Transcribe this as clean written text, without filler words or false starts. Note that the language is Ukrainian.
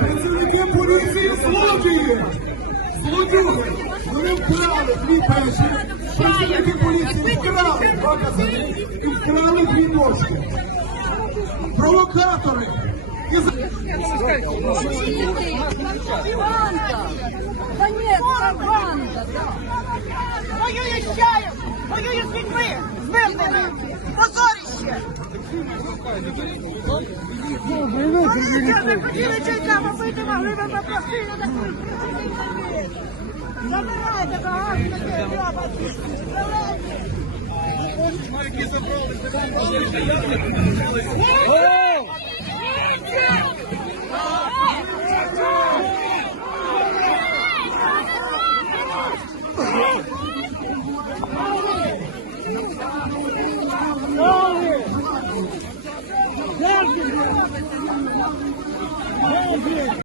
Працівники поліції злодії! Злодюги! Вони вкрали дві пеші. Працівники поліції вкрали докази і вкрали дві дошки. Провокатори! Банда! Да нет, банда, да. Воює з чаєм, воює з людьми, з мирними. Позорище! Ми хотіли чайками пити, могли би попросити на таку. Забирайте багато таке, грабати.